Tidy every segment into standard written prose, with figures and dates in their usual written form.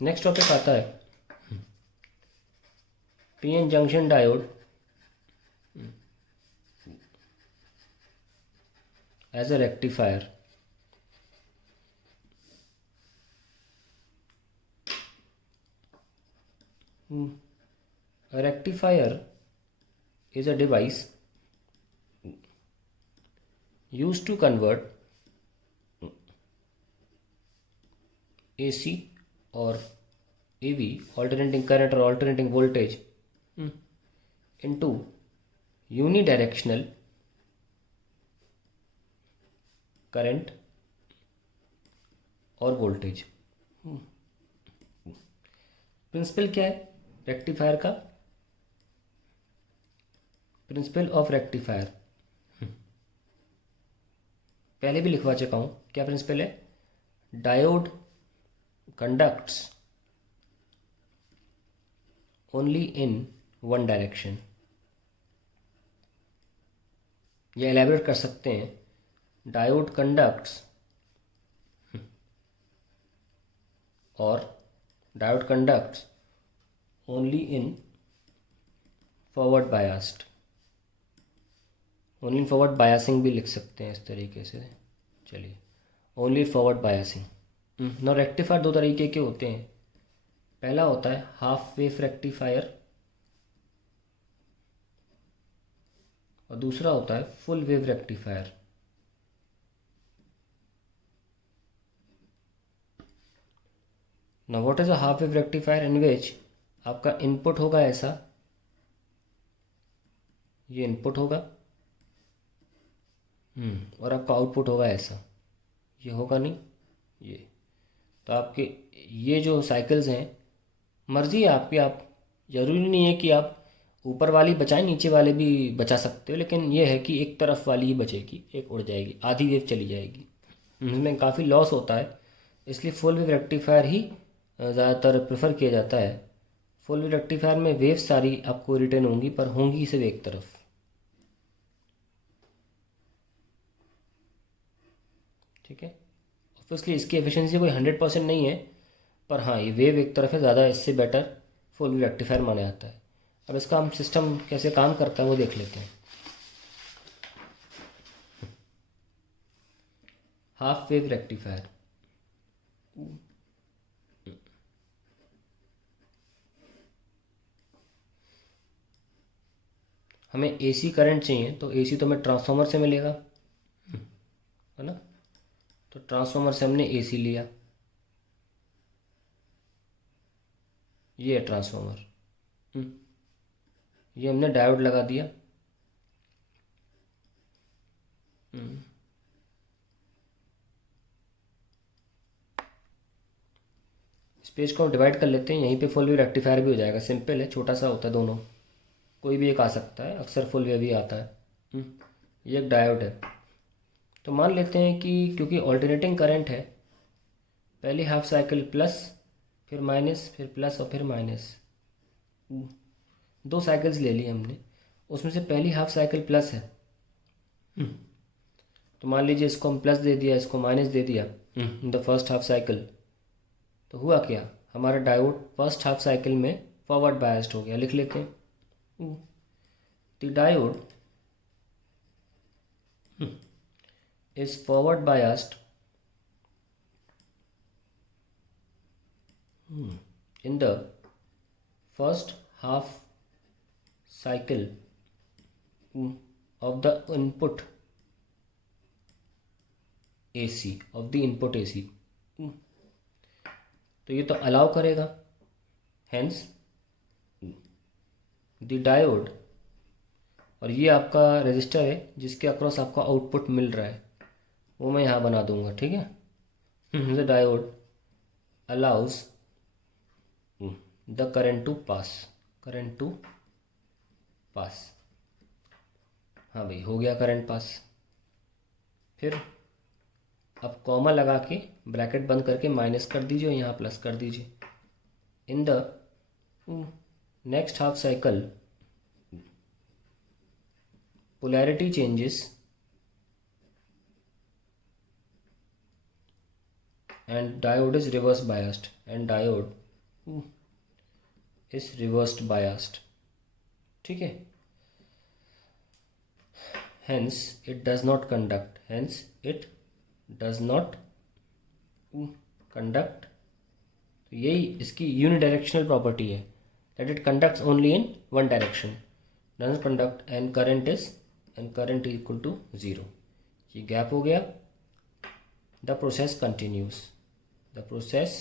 Next topic आता है PN junction diode as a rectifier. A rectifier is a device used to convert AC or AV, alternating current or alternating voltage, into unidirectional current और voltage. Principal क्या है rectifier का? Principle of rectifier पहले भी लिखवा चुका हूँ। क्या प्रिंसिपल है? Diode conducts only in one direction. ये एलैबोरेट कर सकते हैं। डायोड कंडक्ट्स और diode conducts only in forward biased. Only forward biasing भी लिख सकते हैं इस तरीके से। चलिए, only forward biasing. No rectifier दो तरीके के होते हैं। पहला होता है हाफ वेव रेक्टिफायर और दूसरा होता है full wave rectifier. Now what is a half wave rectifier? In which आपका इनपुट होगा ऐसा, ये इनपुट होगा और आपका आउटपुट होगा ऐसा, ये होगा नहीं ये। तो आपके ये जो साइकिल्स हैं, मर्जी है आपकी, आप ज़रूरी नहीं है कि आप ऊपर वाली बचाएं, नीचे वाले भी बचा सकते हो, लेकिन ये है कि एक तरफ वाली ही बचेगी, एक उड़ जाएगी, आधी वेव चली जाएगी। इसमें काफ़ी लॉस होता है, इसलिए फुल वेव रेक्टिफायर ही ज़्यादातर प्रेफर किया जाता है। फुल वेव रेक्टिफायर में वेव सारी आपको रिटर्न होंगी, पर होंगी सिर्फ एक तरफ। ठीक है, ऑब्वियसली इसकी एफिशिएंसी कोई 100% नहीं है, पर हाँ ये वेव एक तरफ है ज़्यादा, इससे बेटर फुल वेव रेक्टिफायर माना जाता है। अब इसका हम सिस्टम कैसे काम करता है वो देख लेते हैं। हाफ वेव रेक्टिफायर, हमें एसी करंट चाहिए, तो एसी तो हमें ट्रांसफार्मर से मिलेगा, है ना। तो ट्रांसफार्मर से हमने एसी लिया, ये है ट्रांसफार्मर। ये हमने डायोड लगा दिया। इस पेज को हम डिवाइड कर लेते हैं, यहीं पे फुल वेव रेक्टिफायर भी हो जाएगा। सिंपल है, छोटा सा होता है, दोनों कोई भी एक आ सकता है, अक्सर फुल वेव ही आता है। ये एक डायोड है। तो मान लेते हैं कि क्योंकि ऑल्टरनेटिंग करंट है, पहली हाफ साइकिल प्लस, फिर माइनस, फिर प्लस और फिर माइनस, दो साइकिल्स ले ली हमने, उसमें से पहली हाफ साइकिल प्लस है। तो मान लीजिए इसको हम प्लस दे दिया, इसको माइनस दे दिया in the first half cycle. तो हुआ क्या, हमारा डायोड फर्स्ट हाफ साइकिल में फॉरवर्ड बायस्ड हो गया। लिख लेते हैं, the diode is forward biased in the first half cycle of the input AC, of the input AC। तो ये तो अलाउ करेगा, हेंस द डायोड, और ये आपका रेजिस्टर है जिसके अक्रॉस आपका आउटपुट मिल रहा है, वो मैं यहाँ बना दूंगा। ठीक है, the diode allows the current to pass, current to pass. हाँ भाई, हो गया करंट पास। फिर अब कॉमा लगा के ब्रैकेट बंद करके माइनस कर दीजिए और यहाँ प्लस कर दीजिए। In the next half cycle polarity changes and diode is reverse biased, and diode is reversed biased, ठीक है। Hence it does not conduct, hence it does not conduct. तो यही इसकी यूनिडायरेक्शनल प्रॉपर्टी है, that it conducts only in one direction, doesn't conduct and current is equal to 0। ये gap हो गया। The process continues, the process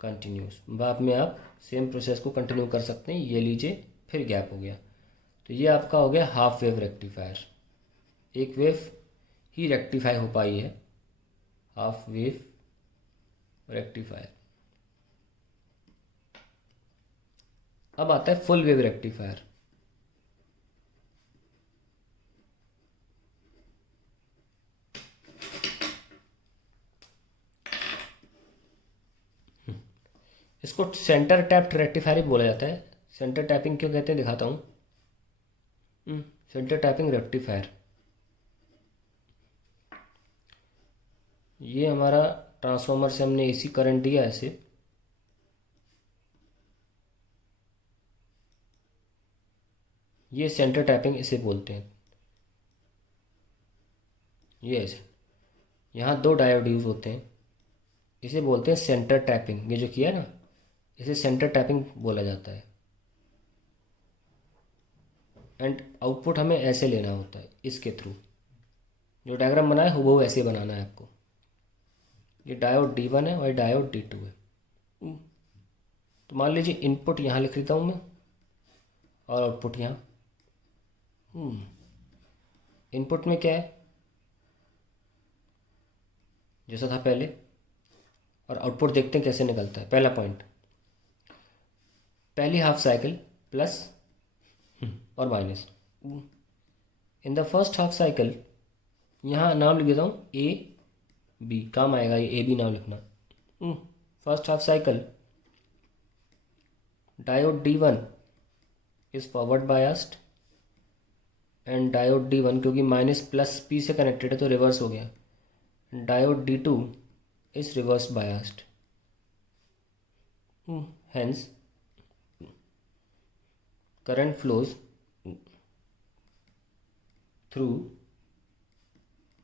continues, बाद में आप सेम प्रोसेस को कंटिन्यू कर सकते हैं। ये लीजिए, फिर गैप हो गया। तो ये आपका हो गया हाफ वेव रेक्टिफायर। एक वेव ही रेक्टिफाई हो पाई है, हाफ वेव रेक्टिफायर। अब आता है फुल वेव रेक्टिफायर। इसको सेंटर टैप्ड रेक्टिफायर भी बोला जाता है। सेंटर टैपिंग क्यों कहते हैं दिखाता हूँ। सेंटर टैपिंग रेक्टिफायर, ये हमारा ट्रांसफार्मर से हमने एसी करंट दिया ऐसे, ये सेंटर टैपिंग इसे बोलते हैं। ये ऐसे यहाँ 2 डायोड यूज होते हैं, इसे बोलते हैं सेंटर टैपिंग। ये जो किया ना, इसे सेंटर टैपिंग बोला जाता है। एंड आउटपुट हमें ऐसे लेना होता है, इसके थ्रू। जो डायग्राम बनाया है वो ऐसे बनाना है आपको। ये डायोड D1 है और डायोड D2 है। तो मान लीजिए इनपुट यहाँ लिख लेता हूँ मैं और आउटपुट यहाँ। इनपुट में क्या है, जैसा था पहले, और आउटपुट देखते हैं कैसे निकलता है। पहला पॉइंट, पहली हाफ साइकिल प्लस और minus. In the first half cycle, यहाँ नाम लिख देता हूँ ए बी, काम आएगा ये ए बी नाम लिखना। First half cycle diode D1 is forward biased and diode D1, क्योंकि माइनस प्लस पी से कनेक्टेड है तो रिवर्स हो गया, diode D2 is reverse biased. Hence current flows through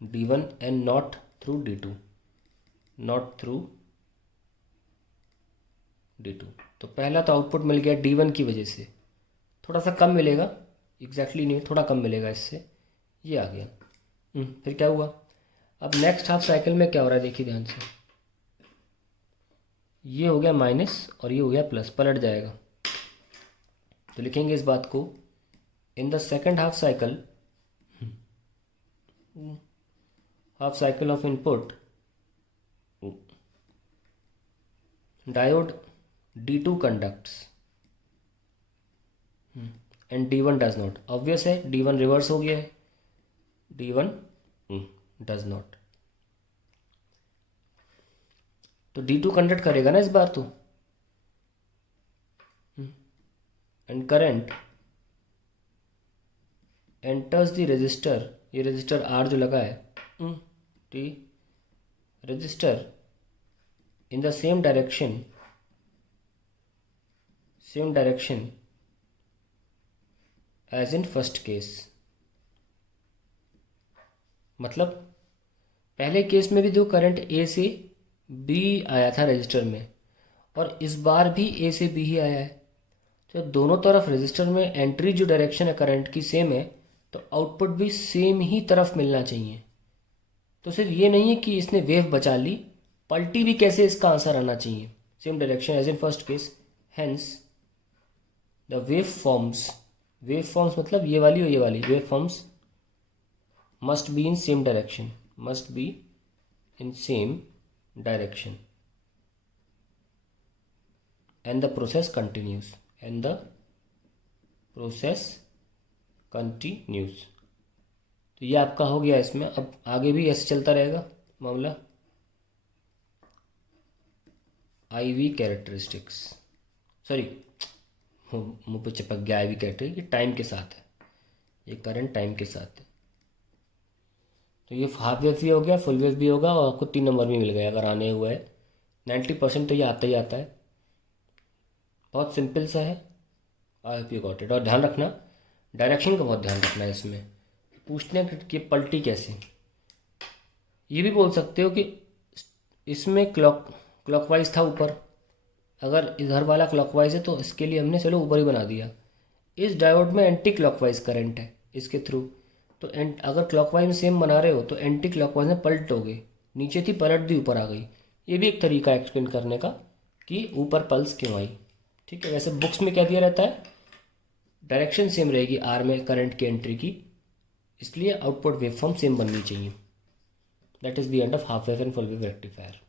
D1 and not through D2, not through D2। तो पहला तो output मिल गया D1 की वजह से, थोड़ा सा कम मिलेगा, एग्जैक्टली नहीं, थोड़ा कम मिलेगा इससे, ये आ गया। फिर क्या हुआ, अब नेक्स्ट हाफ साइकिल में क्या हो रहा है देखिए ध्यान से, ये हो गया माइनस और ये हो गया प्लस, पलट जाएगा। तो लिखेंगे इस बात को, in the second half cycle of input, diode D2 conducts and D1 does not. Obvious है, D1 रिवर्स हो गया है, D1 डज नॉट। तो D2 कंडक्ट करेगा ना इस बार तो, and current enters the resistor, ये रजिस्टर R जो लगा है, T resistor, in the same direction as in first case. मतलब पहले केस में भी जो करंट A से B आया था रजिस्टर में, और इस बार भी A से B ही आया है, तो दोनों तरफ रजिस्टर में एंट्री जो डायरेक्शन है करंट की सेम है, तो आउटपुट भी सेम ही तरफ मिलना चाहिए। तो सिर्फ ये नहीं है कि इसने वेव बचा ली, पलटी भी कैसे इसका आंसर आना चाहिए, same direction as in first case. Hence the wave forms मतलब ये वाली और ये वाली wave forms must be in same direction, and the process continues. तो ये आपका हो गया इसमें। अब आगे भी ऐसे चलता रहेगा मामला। IV कैरेक्टरिस्टिक्स, सॉरी मुँह पे चिपक गया, IV कैरेक्टरिस्टिक, ये टाइम के साथ है, ये करंट टाइम के साथ है। तो ये हाफ वेव भी हो गया, फुल वेव भी होगा, और आपको 3 नंबर भी मिल गए अगर आने हुआ है। 90% तो ये आता ही आता है। बहुत सिंपल सा है। I hope you got it. और ध्यान रखना, डायरेक्शन का बहुत ध्यान रखना है इसमें। पूछते हैं कि पलटी कैसे, ये भी बोल सकते हो कि इसमें क्लॉकवाइज था ऊपर, अगर इधर वाला क्लॉकवाइज है तो इसके लिए हमने चलो ऊपर ही बना दिया। इस डायोड में एंटी क्लॉकवाइज करंट है इसके थ्रू, तो अगर क्लॉकवाइज में सेम बना रहे हो तो एंटी क्लॉकवाइज में पलटोगे, नीचे थी पलट दी ऊपर आ गई। ये भी एक तरीका एक्सप्लेन करने का कि ऊपर पल्स क्यों आई। ठीक है, वैसे बुक्स में क्या दिया रहता है, डायरेक्शन सेम रहेगी आर में करंट की एंट्री की, इसलिए आउटपुट वेवफॉर्म सेम बननी चाहिए। That is the end of half wave and full wave rectifier.